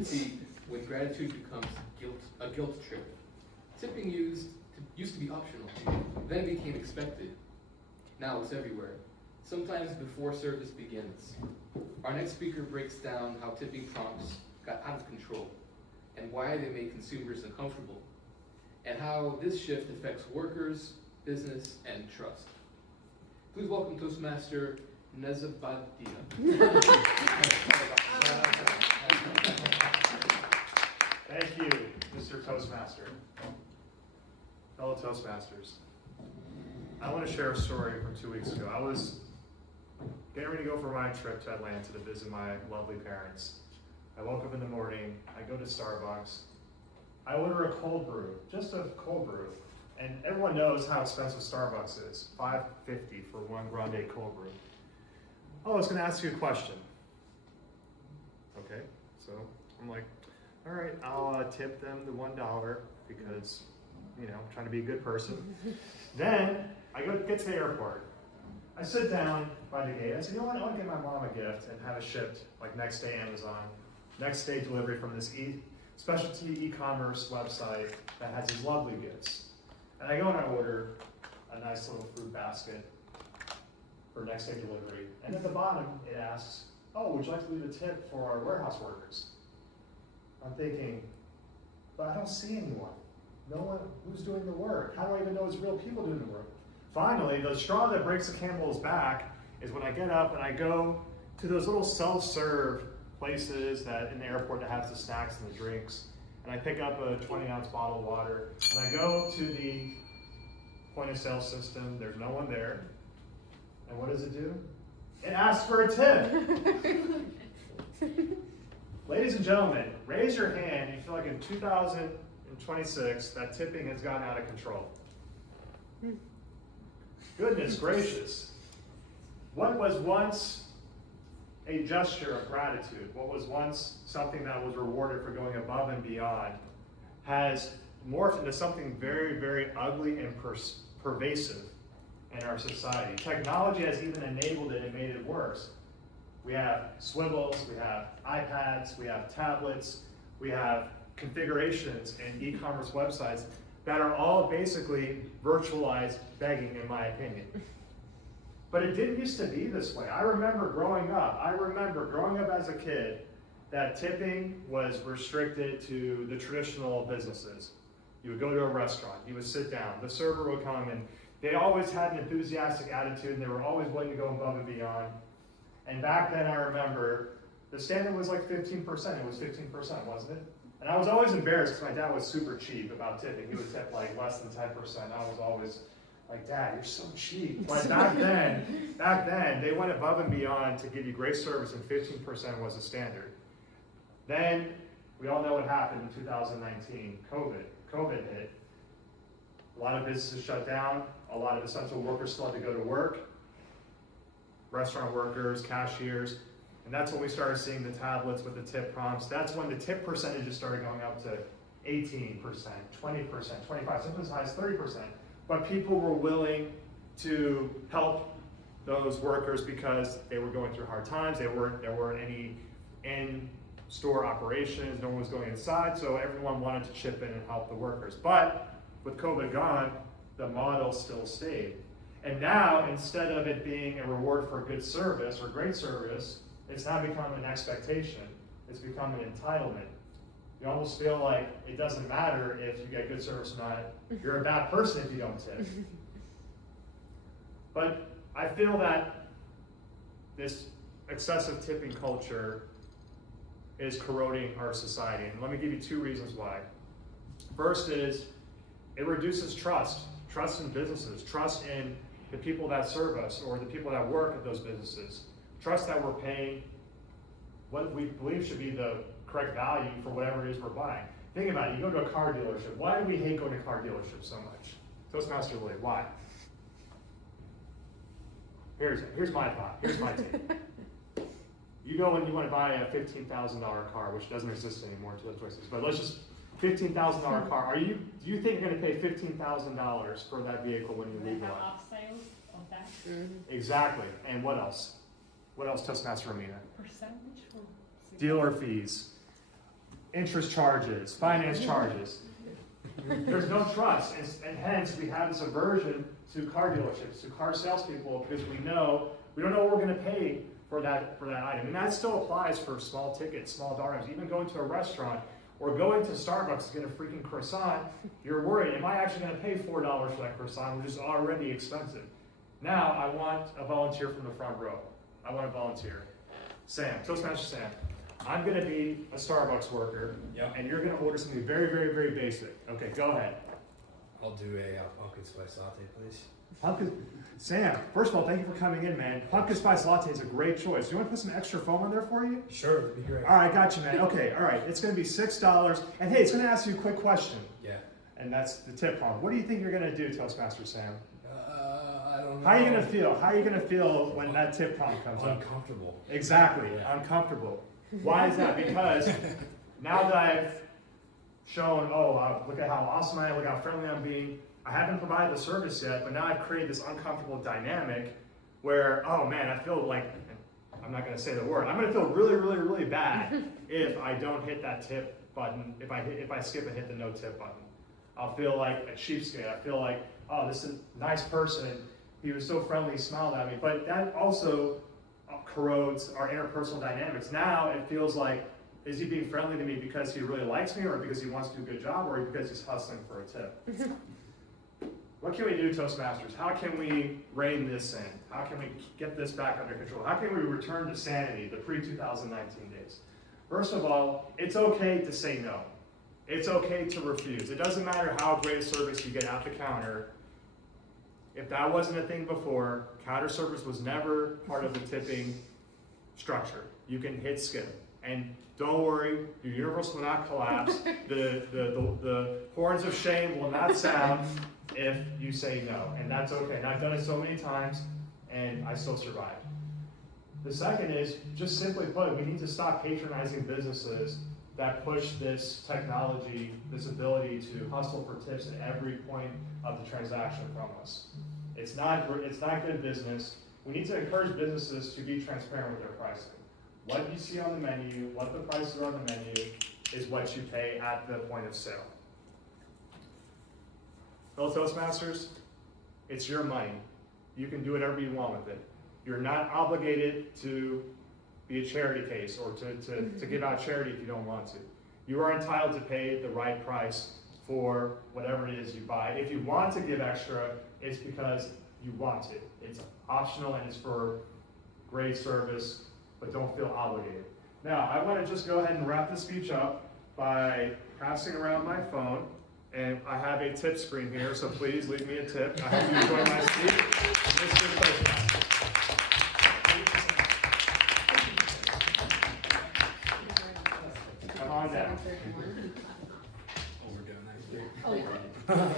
empathy when gratitude becomes a guilt trip. Tipping used to be optional, then became expected. Now it's everywhere, sometimes before service begins. Our next speaker breaks down how tipping prompts got out of control and why they make consumers uncomfortable, and how this shift affects workers, business, and trust. Please welcome Toastmaster Nezambadi. Thank you, Mr. Toastmaster. Fellow Toastmasters, I want to share a story from 2 weeks ago. I was getting ready to go for my trip to Atlanta to visit my lovely parents. I woke up in the morning, I go to Starbucks, I order a cold brew, just a cold brew. And everyone knows how expensive Starbucks is, $5.50 for one grande cold brew. Oh, I was gonna ask you a question. Okay, so I'm like, all right, I'll tip them the $1 because, you know, I'm trying to be a good person. Then I get to the airport. I sit down by the gate. I said, you know what, I want to get my mom a gift and have it shipped like next day Amazon, next day delivery from this specialty e-commerce website that has these lovely gifts. And I go and I order a nice little fruit basket for next day delivery. And at the bottom it asks, oh, would you like to leave a tip for our warehouse workers? I'm thinking, but I don't see anyone. No one who's doing the work. How do I even know it's real people doing the work? Finally, the straw that breaks the camel's back is when I get up and I go to those little self-serve places that in the airport that has the snacks and the drinks. And I pick up a 20-ounce bottle of water and I go to the point of sale system. There's no one there. And what does it do? It asks for a tip. Ladies and gentlemen, raise your hand if you feel like in 2026 that tipping has gotten out of control. Goodness gracious. What was once a gesture of gratitude, what was once something that was rewarded for going above and beyond, has morphed into something very, very ugly and pervasive in our society. Technology has even enabled it and made it worse. We have swivels, we have iPads, we have tablets, we have configurations in e-commerce websites that are all basically virtualized begging, in my opinion. But it didn't used to be this way. I remember growing up as a kid, that tipping was restricted to the traditional businesses. You would go to a restaurant, you would sit down, the server would come, and they always had an enthusiastic attitude, and they were always willing to go above and beyond. And back then I remember, the standard was like 15%, it was 15%, wasn't it? And I was always embarrassed because my dad was super cheap about tipping. He would tip like less than 10%. I was always like, Dad, you're so cheap. But back then, they went above and beyond to give you great service, and 15% was the standard. Then, we all know what happened in 2019, COVID hit. A lot of businesses shut down. A lot of essential workers still had to go to work. Restaurant workers, cashiers. And that's when we started seeing the tablets with the tip prompts. That's when the tip percentages started going up to 18%, 20%, 25%, sometimes as high as 30%. But people were willing to help those workers because they were going through hard times. There weren't any in-store operations. No one was going inside, so everyone wanted to chip in and help the workers. But with COVID gone, the model still stayed. And now, instead of it being a reward for good service or great service, it's now become an expectation. It's become an entitlement. You almost feel like it doesn't matter if you get good service or not. You're a bad person if you don't tip. But I feel that this excessive tipping culture is corroding our society. And let me give you 2 reasons why. First is it reduces trust in businesses, trust in the people that serve us or the people that work at those businesses. Trust that we're paying what we believe should be the correct value for whatever it is we're buying. Think about it, you go to a car dealership. Why do we hate going to car dealerships so much? Toastmaster Lee, why? Here's my thought, here's my take. You go and you want to buy a $15,000 car, which doesn't exist anymore to those choices, but let's just, $15,000 car. Do you think you're going to pay $15,000 for that vehicle when you leave it? Off sales of that. Exactly. And what else? What else, Toastmaster Romina? Percentage for Dealer fees. interest charges, finance charges. There's no trust, and hence we have this aversion to car dealerships, to car salespeople, because we don't know what we're going to pay for that item. And that still applies for small tickets, small dollars. Even going to a restaurant or going to Starbucks to get a freaking croissant, you're worried, am I actually going to pay $4 for that croissant, which is already expensive? Now I want a volunteer from the front row. I want a volunteer. Sam, Toastmaster Sam. I'm going to be a Starbucks worker, and you're going to order something very, very, very basic. Okay, go ahead. I'll do a pumpkin spice latte, please. Sam, first of all, thank you for coming in, man. Pumpkin spice latte is a great choice. Do you want to put some extra foam on there for you? Sure, that'd be great. All right, got you, man. Okay, all right. It's going to be $6. And hey, it's going to ask you a quick question. Yeah. And that's the tip prompt. What do you think you're going to do, Toastmaster Sam? I don't know. How are you going to feel? How are you going to feel when that tip prompt comes up? Uncomfortable. Exactly, Yeah. uncomfortable. Why is that? Because now that I've shown, look at how awesome I am, look how friendly I'm being, I haven't provided the service yet, but now I've created this uncomfortable dynamic where, oh man, I feel like, I'm not going to say the word, I'm going to feel really, really, really bad if I don't hit that tip button, if I skip and hit the no tip button. I'll feel like a cheapskate. I feel like, oh, this is a nice person. He was so friendly, he smiled at me. But that also corrodes our interpersonal dynamics. Now it feels like, is he being friendly to me because he really likes me, or because he wants to do a good job, or because he's hustling for a tip? What can we do, Toastmasters? How can we rein this in? How can we get this back under control? How can we return to sanity, the pre-2019 days? First of all, it's okay to say no. It's okay to refuse. It doesn't matter how great a service you get at the counter. If that wasn't a thing before, counter service was never part of the tipping structure. You can hit skip. And don't worry, your universe will not collapse. The horns of shame will not sound if you say no. And that's okay. And I've done it so many times, and I still survived. The second is, just simply put, we need to stop patronizing businesses that push this technology, this ability to hustle for tips at every point of the transaction from us. It's not good business. We need to encourage businesses to be transparent with their pricing. What you see on the menu, what the prices are on the menu, is what you pay at the point of sale. Fellow Toastmasters, it's your money. You can do whatever you want with it. You're not obligated to be a charity case or to give out charity if you don't want to. You are entitled to pay the right price for whatever it is you buy. If you want to give extra, it's because you want to. It's optional and it's for great service, but don't feel obligated. Now, I want to just go ahead and wrap this speech up by passing around my phone, and I have a tip screen here, so please leave me a tip. I hope you enjoy my speech. Mr. Toastmaster. Come on down. Overdone. Oh, yeah.